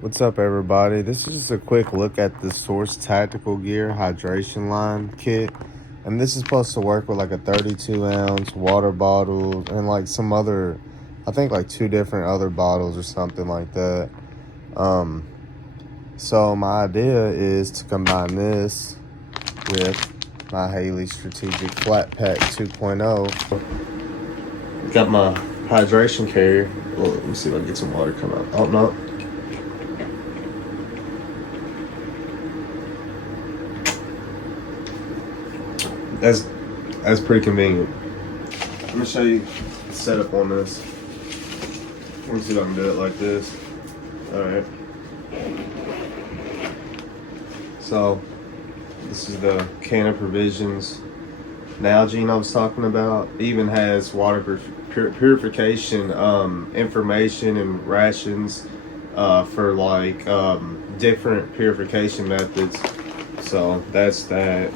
What's up, everybody? This is just a quick look at the Source Tactical Gear hydration line kit, and this is supposed to work with like a 32-ounce water bottle and like some other, I think like 2 different other bottles or something like that. So my idea is to combine this with my Haley Strategic Flatpack 2.0. Got my hydration carrier. Well, let me see if I can get some water come out. Oh no. That's pretty convenient. Let me show you the setup on this. Let me see if I can do it like this. Alright. So, this is the Cana Provisions Nalgene I was talking about. It even has water purification information and rations for like different purification methods. So, that's that.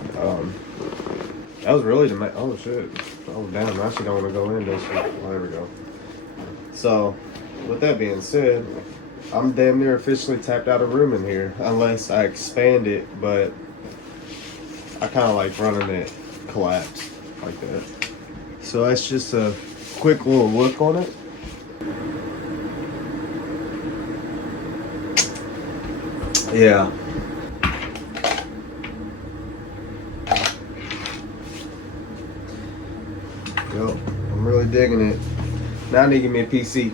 That was really the oh shit. Oh damn, I actually don't want to go in this shit. Oh, there we go. So, with that being said, I'm damn near officially tapped out of room in here. Unless I expand it, but I kind of like running it collapsed like that. So that's just a quick little look on it. Yeah. Yo, I'm really digging it. Now I need to give me a PC.